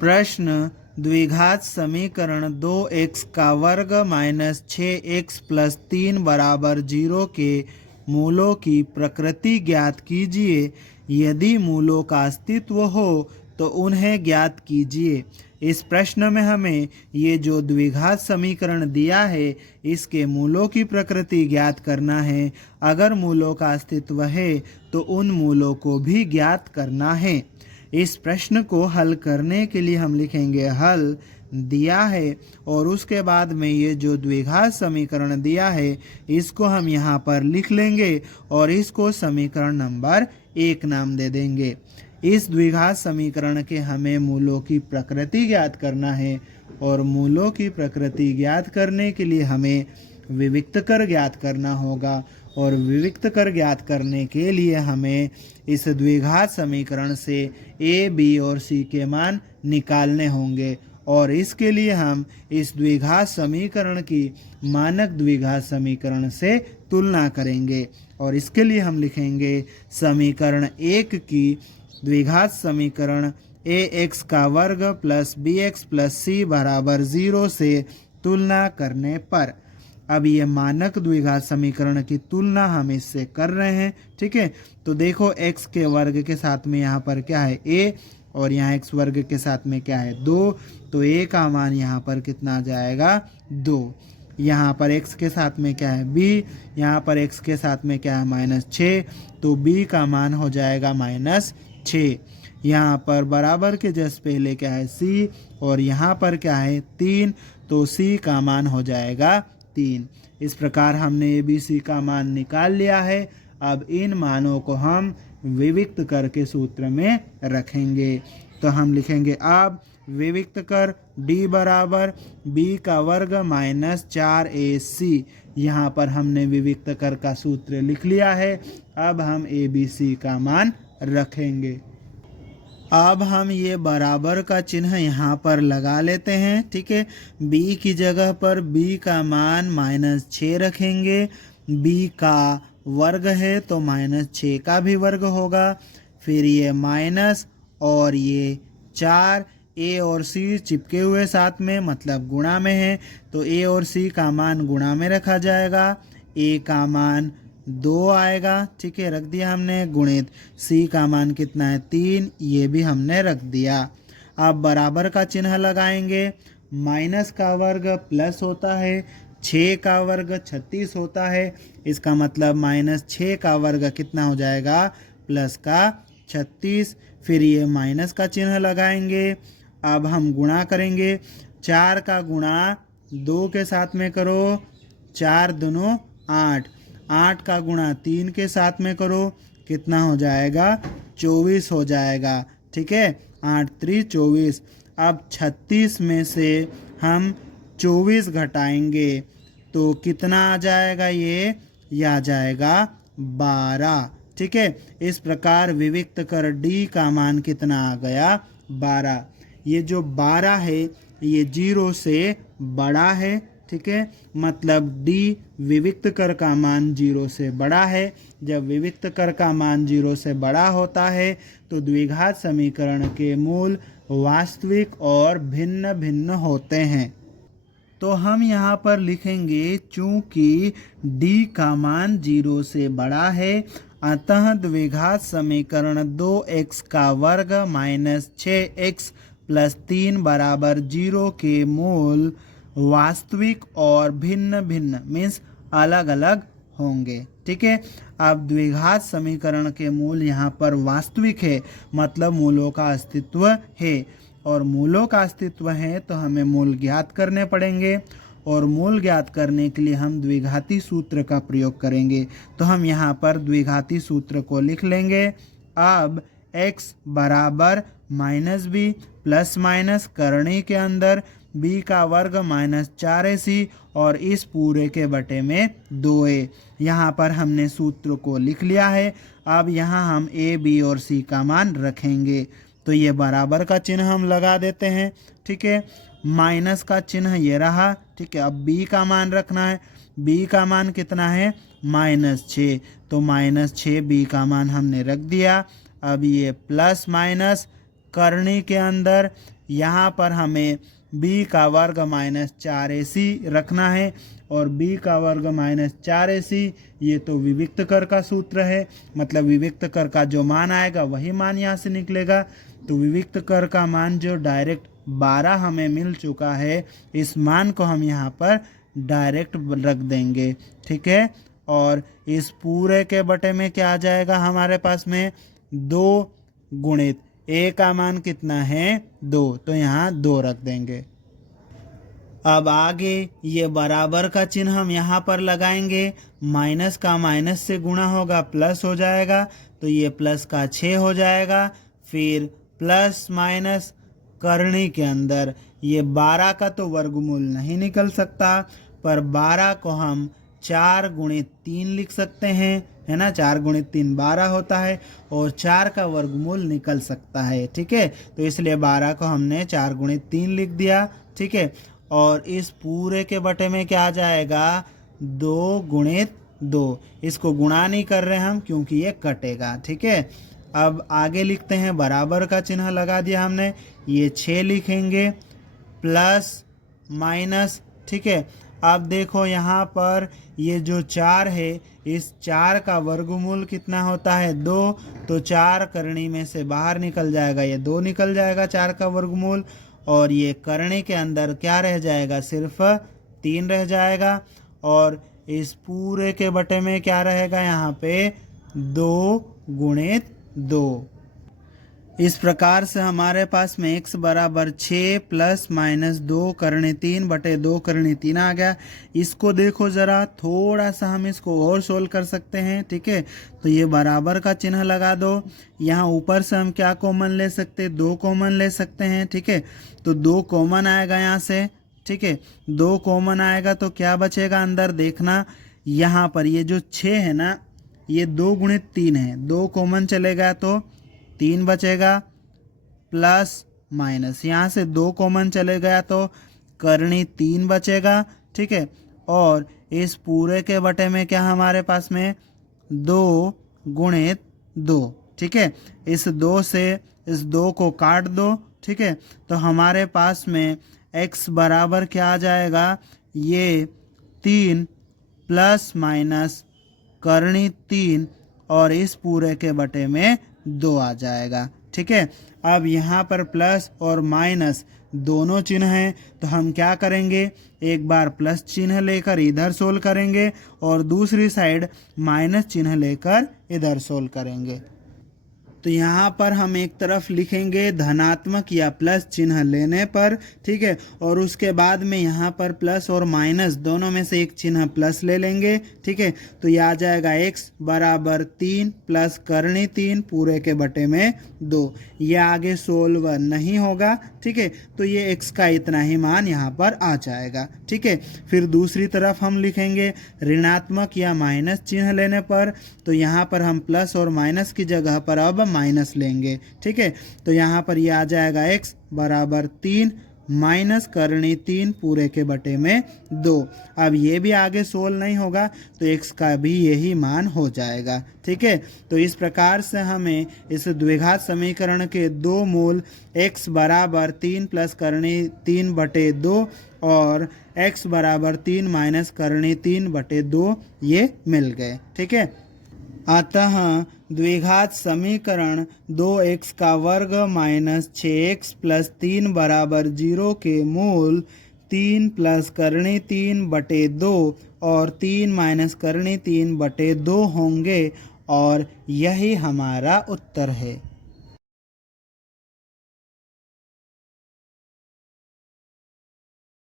प्रश्न द्विघात समीकरण 2x का वर्ग माइनस 6x प्लस 3 बराबर 0 के मूलों की प्रकृति ज्ञात कीजिए। यदि मूलों का अस्तित्व हो तो उन्हें ज्ञात कीजिए। इस प्रश्न में हमें ये जो द्विघात समीकरण दिया है इसके मूलों की प्रकृति ज्ञात करना है। अगर मूलों का अस्तित्व है तो उन मूलों को भी ज्ञात करना है। इस प्रश्न को हल करने के लिए हम लिखेंगे हल दिया है और उसके बाद में ये जो द्विघात समीकरण दिया है इसको हम यहाँ पर लिख लेंगे और इसको समीकरण नंबर 1 नाम दे देंगे। इस द्विघात समीकरण के हमें मूलों की प्रकृति ज्ञात करना है और मूलों की प्रकृति ज्ञात करने के लिए हमें विविक्त कर ज्ञात करना होगा और विविक्त कर ज्ञात करने के लिए हमें इस द्विघात समीकरण से a, b और c के मान निकालने होंगे और इसके लिए हम इस द्विघात समीकरण की मानक द्विघात समीकरण से तुलना करेंगे और इसके लिए हम लिखेंगे समीकरण 1 की द्विघात समीकरण ax का वर्ग प्लस bx प्लस c बराबर 0 से तुलना करने पर। अब ये मानक द्विघात समीकरण की तुलना हम इससे कर रहे हैं, ठीक है। तो देखो x के वर्ग के साथ में यहाँ पर क्या है a और यहाँ x वर्ग के साथ में क्या है 2, तो a का मान यहाँ पर कितना आ जाएगा 2। यहाँ पर x के साथ में क्या है b, यहाँ पर x के साथ में क्या है -6, तो b का मान हो जाएगा -6। यहाँ पर बराबर के जस्ट पहले क्या है c और यहाँ पर क्या है 3, तो c का मान हो जाएगा 3। इस प्रकार हमने ABC का मान निकाल लिया है। अब इन मानों को हम विविक्त कर के सूत्र में रखेंगे। तो हम लिखेंगे अब विविक्त कर D बराबर B का वर्ग माइनस 4AC। यहाँ पर हमने विविक्त कर का सूत्र लिख लिया है। अब हम ABC का मान रखेंगे। अब हम ये बराबर का चिन्ह यहाँ पर लगा लेते हैं, ठीक है। b की जगह पर b का मान -6 रखेंगे। b का वर्ग है तो -6 का भी वर्ग होगा। फिर ये माइनस और ये 4, a और c चिपके हुए साथ में मतलब गुणा में है तो a और c का मान गुणा में रखा जाएगा। a का मान 2 आएगा, ठीक है, रख दिया हमने। गुणित c का मान कितना है 3, ये भी हमने रख दिया। अब बराबर का चिन्ह लगाएंगे। माइनस का वर्ग प्लस होता है, 6 का वर्ग 36 होता है। इसका मतलब -6 का वर्ग कितना हो जाएगा प्लस का 36। फिर ये माइनस का चिन्ह लगाएंगे। अब हम गुणा करेंगे। 4 का गुणा 2 के साथ में करो, 4 दूनो 8, 8 का गुणा 3 के साथ में करो, कितना हो जाएगा 24 हो जाएगा, ठीक है। 8 3 24। अब 36 में से हम 24 घटाएंगे तो कितना आ जाएगा ये आ जाएगा 12, ठीक है। इस प्रकार विविक्त कर D का मान कितना आ गया 12। ये जो 12 है ये 0 से बड़ा है, ठीक है। मतलब D विविक्त कर का मान 0 से बड़ा है। जब विविक्त कर का मान 0 से बड़ा होता है तो द्विघात समीकरण के मूल वास्तविक और भिन्न भिन्न होते हैं। तो हम यहाँ पर लिखेंगे चूंकि D का मान 0 से बड़ा है अतः द्विघात समीकरण 2x का वर्ग माइनस 6x प्लस 3 बराबर 0 के मूल वास्तविक और भिन्न भिन्न मीन्स अलग अलग होंगे, ठीक है। अब द्विघात समीकरण के मूल यहाँ पर वास्तविक है मतलब मूलों का अस्तित्व है और मूलों का अस्तित्व है तो हमें मूल ज्ञात करने पड़ेंगे और मूल ज्ञात करने के लिए हम द्विघाती सूत्र का प्रयोग करेंगे। तो हम यहाँ पर द्विघाती सूत्र को लिख लेंगे। अब x बराबर -b प्लस माइनस करनी के अंदर b का वर्ग -4ac और इस पूरे के बटे में 2a। यहाँ पर हमने सूत्र को लिख लिया है। अब यहाँ हम a, b और c का मान रखेंगे तो ये बराबर का चिन्ह हम लगा देते हैं, ठीक है। माइनस का चिन्ह ये रहा, ठीक है। अब b का मान रखना है। b का मान कितना है -6, तो -6 b का मान हमने रख दिया। अब ये प्लस माइनस करनी के अंदर यहाँ पर हमें b का वर्ग माइनस 4ac रखना है, और b का वर्ग माइनस 4ac ये तो विविक्त कर का सूत्र है, मतलब विविक्त कर का जो मान आएगा वही मान यहाँ से निकलेगा। तो विविक्त कर का मान जो डायरेक्ट 12 हमें मिल चुका है, इस मान को हम यहाँ पर डायरेक्ट रख देंगे, ठीक है। और इस पूरे के बटे में क्या आ जाएगा हमारे पास में 2 गुणित a का मान कितना है 2, तो यहाँ 2 रख देंगे। अब आगे ये बराबर का चिन्ह हम यहाँ पर लगाएंगे, माइनस का माइनस से गुणा होगा प्लस हो जाएगा, तो ये प्लस का 6 हो जाएगा। फिर प्लस माइनस करनी के अंदर ये 12 का तो वर्गमूल नहीं निकल सकता, पर 12 को हम 4 गुणित 3 लिख सकते हैं, है ना। 4 गुणित 3 12 होता है, और 4 का वर्गमूल निकल सकता है, ठीक है। तो इसलिए 12 को हमने 4 गुणित 3 लिख दिया, ठीक है। और इस पूरे के बटे में क्या आ जाएगा 2 गुणित 2, इसको गुणा नहीं कर रहे हम क्योंकि ये कटेगा, ठीक है। अब आगे लिखते हैं, बराबर का चिन्ह लगा दिया हमने, ये 6 लिखेंगे प्लस माइनस, ठीक है। अब देखो यहाँ पर ये जो 4 है, इस 4 का वर्गमूल कितना होता है 2, तो 4 करनी में से बाहर निकल जाएगा, ये 2 निकल जाएगा 4 का वर्गमूल, और ये करनी के अंदर क्या रह जाएगा सिर्फ 3 रह जाएगा। और इस पूरे के बटे में क्या रहेगा यहाँ पे 2 गुणित 2। इस प्रकार से हमारे पास में x बराबर 6 प्लस माइनस 2 करने 3 बटे 2 करने 3 आ गया। इसको देखो ज़रा, थोड़ा सा हम इसको और सोल्व कर सकते हैं, ठीक है। तो ये बराबर का चिन्ह लगा दो, यहाँ ऊपर से हम क्या कॉमन ले सकते हैं 2 कॉमन ले सकते हैं, ठीक है। तो 2 कॉमन आएगा यहाँ से, ठीक है। 2 कॉमन आएगा तो क्या बचेगा अंदर, देखना यहाँ पर ये जो 6 है ना, ये 2 गुणित 3 है, 2 कॉमन चलेगा तो 3 बचेगा, प्लस माइनस यहाँ से 2 कॉमन चले गया तो करनी 3 बचेगा, ठीक है। और इस पूरे के बटे में क्या हमारे पास में 2 गुणित 2, ठीक है। इस 2 से इस 2 को काट दो, ठीक है। तो हमारे पास में x बराबर क्या आ जाएगा, ये 3 प्लस माइनस करनी 3, और इस पूरे के बटे में 2 आ जाएगा, ठीक है। अब यहाँ पर प्लस और माइनस दोनों चिन्ह हैं, तो हम क्या करेंगे, एक बार प्लस चिन्ह लेकर इधर सोल्व करेंगे और दूसरी साइड माइनस चिन्ह लेकर इधर सोल्व करेंगे। तो यहाँ पर हम एक तरफ लिखेंगे धनात्मक या प्लस चिन्ह लेने पर, ठीक है। और उसके बाद में यहाँ पर प्लस और माइनस दोनों में से एक चिन्ह प्लस ले लेंगे, ठीक है। तो ये आ जाएगा x बराबर 3 प्लस करनी 3 पूरे के बटे में 2। ये आगे सोल्व नहीं होगा, ठीक है। तो ये x का इतना ही मान यहाँ पर आ जाएगा, ठीक है। फिर दूसरी तरफ हम लिखेंगे ऋणात्मक या माइनस चिन्ह लेने पर, तो यहाँ पर हम प्लस और माइनस की जगह पर अब माइनस लेंगे, ठीक है। तो यहाँ पर ये आ जाएगा x बराबर 3 माइनस करनी 3 पूरे के बटे में 2। अब ये भी आगे सोल्व नहीं होगा तो x का भी यही मान हो जाएगा, ठीक है। तो इस प्रकार से हमें इस द्विघात समीकरण के 2 मूल x बराबर 3 प्लस करनी 3 बटे 2 और x बराबर 3 माइनस करनी 3 बटे 2 ये मिल गए, ठीक है। अतः द्विघात समीकरण 2x का वर्ग माइनस 6x प्लस 3 बराबर 0 के मूल 3 प्लस करनी 3 बटे 2 और 3 माइनस करनी 3 बटे 2 होंगे, और यही हमारा उत्तर है।